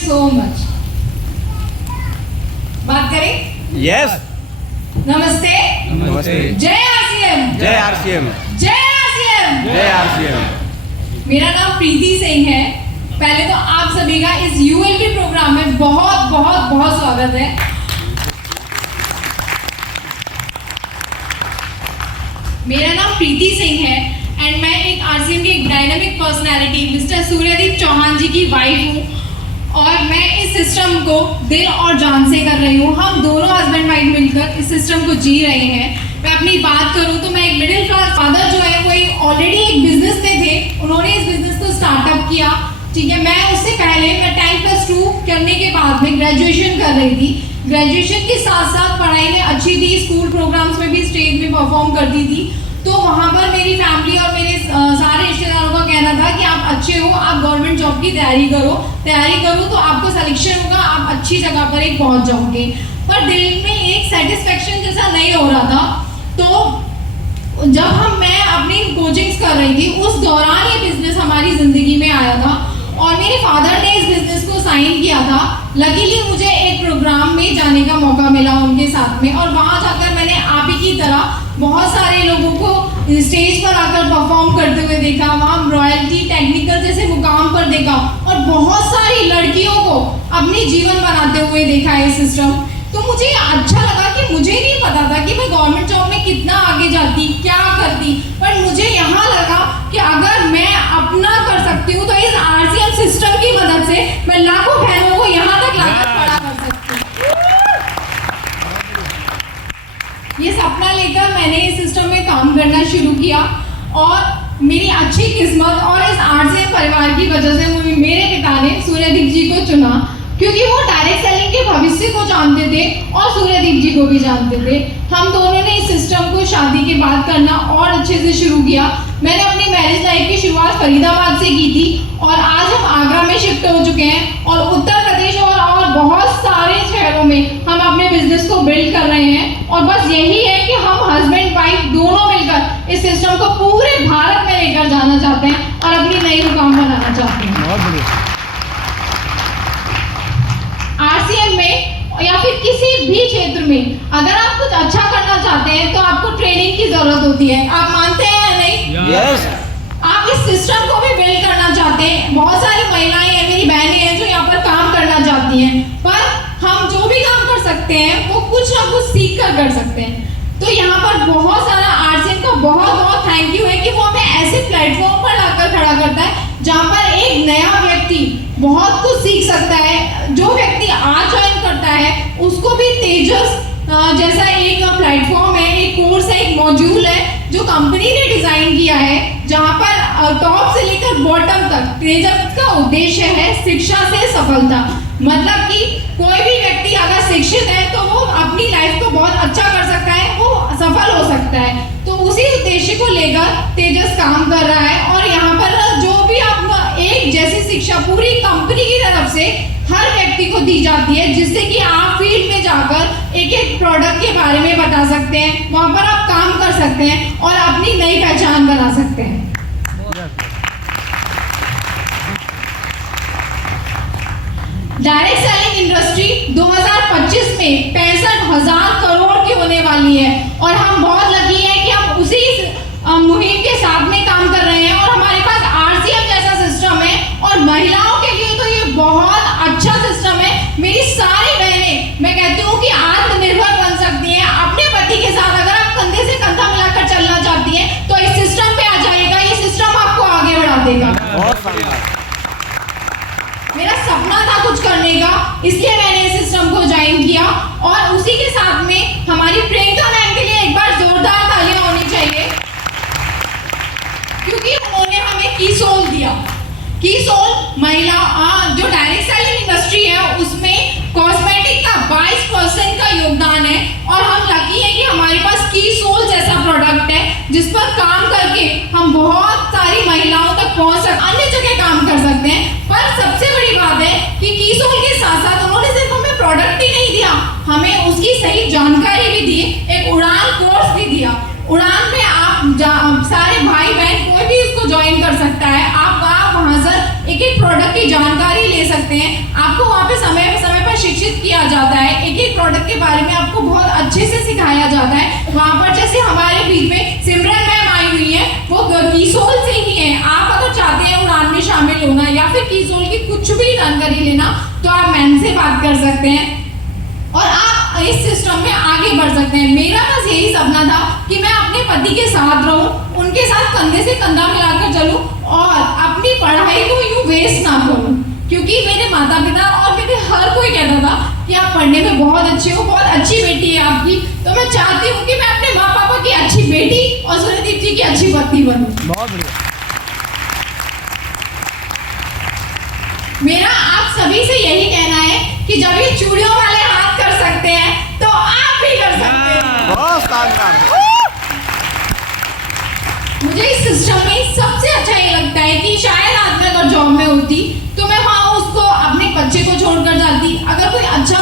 so much. बात करें? Yes नमस्ते। नमस्ते। जय आरसीएम। जय आरसीएम। जय आरसीएम। जय आरसीएम। मेरा नाम प्रीति सिंह है। पहले तो आप सभी का इस यूएलबी प्रोग्राम में बहुत बहुत बहुत स्वागत है। मेरा नाम प्रीति सिंह है एंड मैं एक आरसीएम की एक dynamic personality mister Suryadeep Chauhan जी की वाइफ हूँ और मैं इस सिस्टम को दिल और जान से कर रही हूँ। हम दोनों हस्बैंड वाइफ मिलकर इस सिस्टम को जी रहे हैं। मैं अपनी बात करूँ तो मैं एक मिडिल क्लास फादर जो है वो ऑलरेडी एक बिजनेस में थे, उन्होंने इस बिजनेस को स्टार्टअप किया, ठीक है। मैं उससे पहले मैं 10+2 करने के बाद में ग्रेजुएशन कर रही थी। ग्रेजुएशन के साथ साथ पढ़ाई में अच्छी थी, स्कूल प्रोग्राम्स में भी स्टेज में परफॉर्म करती थी। तो वहाँ पर मेरी फैमिली और मेरे सारे रिश्तेदारों का कहना था कि आप अच्छे हो, आप गवर्नमेंट जॉब की तैयारी करो तो आपको सिलेक्शन होगा, आप अच्छी जगह पर एक पहुँच जाओगे। पर दिल में एक सेटिस्फेक्शन जैसा नहीं हो रहा था। तो जब मैं अपनी कोचिंग्स कर रही थी उस दौरान ये बिजनेस हमारी ज़िंदगी में आया था और मेरे फादर ने इस बिजनेस को साइन किया था। लकीली मुझे एक प्रोग्राम में जाने का मौका मिला उनके साथ में और वहाँ जाकर मैंने आप ही की तरह बहुत सारे लोगों को स्टेज पर आकर परफॉर्म करते हुए देखा, वहाँ रॉयल्टी टेक्निकल जैसे मुकाम पर देखा और बहुत सारी लड़कियों को अपनी जीवन बनाते हुए देखा है सिस्टम। तो मुझे अच्छा लगा कि मुझे नहीं पता था कि मैं गवर्नमेंट जॉब में कितना आगे जाती, क्या करती, पर मुझे यहाँ लगा कि अगर मैं अपना कर सकती हूँ तो इस आरसीएम सिस्टम की मदद से मैं लाखों बहनों को यहाँ तक लाकर खड़ा कर सकती हूँ। ये सपना लेकर मैंने इस सिस्टम में काम करना शुरू किया और मेरी अच्छी किस्मत और इस आरसीएम परिवार की वजह से मेरे पिता ने सूर्यदीप जी को चुना, क्योंकि वो डायरेक्ट सेलिंग के भविष्य को जानते थे और सूर्यदीप जी को भी जानते थे। हम दोनों ने इस सिस्टम को शादी के बाद करना और अच्छे से शुरू किया। मैंने अपनी मैरिज लाइफ की शुरुआत फरीदाबाद से की थी और आज हम आगरा में शिफ्ट हो चुके हैं और उत्तर प्रदेश और बहुत सारे शहरों में हम अपने बिजनेस को बिल्ड कर रहे हैं। और बस यही है कि हम हस्बैंड वाइफ दोनों मिलकर इस सिस्टम को पूरे भारत में लेकर जाना चाहते हैं और अपनी नई मुकाम बनाना चाहते हैं। बहुत बढ़िया। आरसीएम में या फिर किसी भी क्षेत्र में अगर आप कुछ अच्छा करना चाहते हैं तो आपको ट्रेनिंग की जरूरत होती है। आप मानते हैं या नहीं? यस। आप इस सिस्टम को भी बिल्ड करना चाहते हैं। बहुत सारी महिलाएं हैं, मेरी बहनें हैं जो यहाँ पर काम करना चाहती हैं, पर हम जो भी काम कर सकते हैं वो कुछ ना कुछ सीख कर सकते हैं। तो यहाँ पर बहुत सारा आरसीएम का बहुत बहुत थैंक यू है कि वो हमें ऐसे प्लेटफॉर्म पर लाकर खड़ा करता है जहाँ पर एक नया व्यक्ति बहुत कुछ सीख सकता है। जो व्यक्ति आज ज्वाइन करता है उसको भी तेजस जैसा एक प्लेटफॉर्म है, एक कोर्स है, एक मॉड्यूल है जो कंपनी ने डिजाइन किया है, जहाँ पर टॉप से लेकर बॉटम तक तेजस का उद्देश्य है शिक्षा से सफलता। मतलब कि कोई भी व्यक्ति अगर शिक्षित है तो वो अपनी लाइफ को बहुत अच्छा कर सकता है, वो सफल हो सकता है। तो उसी उद्देश्य को लेकर तेजस काम कर रहा है और यहाँ पर जो भी आप एक जैसी शिक्षा पूरी कंपनी की तरफ से हर व्यक्ति को दी जाती है, जिससे कि आप फील्ड में जाकर एक एक प्रोडक्ट के बारे में बता सकते हैं, वहाँ पर आप काम कर सकते हैं और अपनी नई पहचान बना सकते हैं। डायरेक्ट सेलिंग इंडस्ट्री 2025 में 65,000 करोड़ की होने वाली है और हम बहुत लकी हैं कि हम उसी मुहिम के साथ में काम कर रहे हैं और हमारे पास आरसीएम जैसा सिस्टम है और महिलाओं के लिए तो ये बहुत अच्छा सिस्टम है। मेरी सारी बहनें, मैं कहती हूँ कि आत्मनिर्भर बन सकती हैं अपने पति के साथ। अगर आप कंधे से कंधा मिलाकर चलना चाहती हैं तो इस सिस्टम पे आ जाइएगा, ये सिस्टम आपको आगे बढ़ा देगा। बहुत बढ़िया। मेरा सपना था कुछ करने का, इसलिए मैंने इस सिस्टम को ज्वाइन किया और उसी के साथ में हमारी प्रियंका मैम के लिए एक बार जोरदार तालियां होनी चाहिए, क्योंकि उन्होंने हमें कीसोल दिया। कीसोल महिला जो डायरेक्ट सेलिंग इंडस्ट्री है उसमें कॉस्मेटिक का 22% का योगदान है और हम लकी है कि हमारे पास कीसोल जैसा प्रोडक्ट है जिस पर काम करके हम बहुत सारी महिलाओं तक पहुंच सकते, अन्य जगह काम कर सकते हैं। पर सबसे बड़ी बात है कि कीसोल के साथ साथ उन्होंने सिर्फ हमें प्रोडक्ट ही नहीं दिया, हमें उसकी सही जानकारी भी दी, एक उड़ान कोर्स भी दिया। उड़ान में आप सारे भाई बहन कोई भी इसको ज्वाइन कर सकता है। आप वहाँ से एक एक प्रोडक्ट की जानकारी ले सकते हैं। आपको वहाँ पे समय पर शिक्षित किया जाता है, एक एक प्रोडक्ट के बारे में आपको बहुत अच्छे से सिखाया जाता है। वहाँ पर जैसे हमारे बीच में सिमरन मैम आई हुई है, वो कीसोल से ही है। आप अगर चाहते हैं उड़ान में शामिल होना या फिर कीसोल की कुछ भी जानकारी लेना तो आप मैम से बात कर सकते हैं और आप इस सिस्टम में आगे बढ़ सकते हैं। मेरा बस यही सपना था कि मैं अपने पति के साथ रहूं, उनके साथ कंधे से कंधा मिलाकर चलूं और अपनी पढ़ाई को यूं वेस्ट ना करूं, क्योंकि मेरे माता पिता और मेरे हर कोई कहता था कि आप पढ़ने में बहुत अच्छे हो, बहुत अच्छी बेटी है आपकी। तो मैं चाहती हूँ कि मैं अपने माँ पापा की अच्छी बेटी और सूर्यदीप जी की अच्छी पत्नी बनूं। बहुत बढ़िया। मेरा आप सभी से यही कहना है कि जब ये चूड़ियों वाले हाथ कर सकते हैं तो आप भी कर सकते हैं। बहुत शानदार। मुझे इस सिस्टम में सबसे अच्छा ये लगता है कि शायद आज मैं अगर जॉब में होती तो मैं वहाँ उसको अपने बच्चे को छोड़कर जाती। अगर कोई अच्छा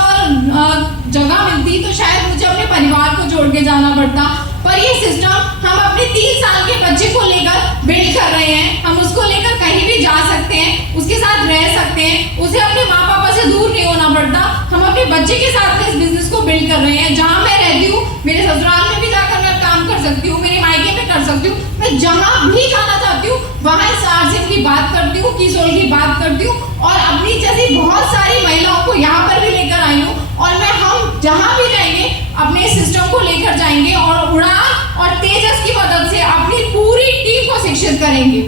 जगह मिलती तो शायद मुझे अपने परिवार को छोड़ के जाना पड़ता। पर ये सिस्टम हम अपने 3 साल के बच्चे को लेकर बिल्ड कर रहे हैं। हम उसको लेकर कहीं भी जा सकते हैं, उसके साथ रह सकते हैं, उसे अपने माँ पापा से दूर नहीं होना पड़ता। हम अपने बच्चे के साथ इस बिजनेस को बिल्ड कर रहे हैं। जहाँ मैं रहती हूँ, मेरे ससुराल में भी जाकर मैं काम कर सकती हूँ, मेरे मायके में कर सकती हूँ, मैं जहाँ भी जाना चाहती हूँ वहाँ इस आरसीएम की बात करती हूँ, कीसोल की बात करती हूँ और अपनी जैसी बहुत सारी महिलाओं को यहाँ पर भी लेकर आई हूँ। और हम जहाँ भी जाएंगे अपने सिस्टम को लेकर जाएंगे और उड़ान और तेजस की मदद से अपनी पूरी टीम को शिक्षित करेंगे।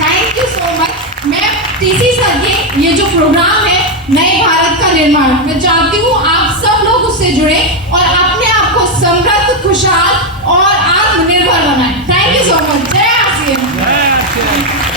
Thank you so much. मैं टीसी सर के ये जो प्रोग्राम है नए भारत का निर्माण, मैं चाहती हूँ आप सब लोग उससे जुड़े और अपने आप को समृद्ध, खुशहाल और आत्मनिर्भर बनाएं। Thank you so much. जय आरसीएम।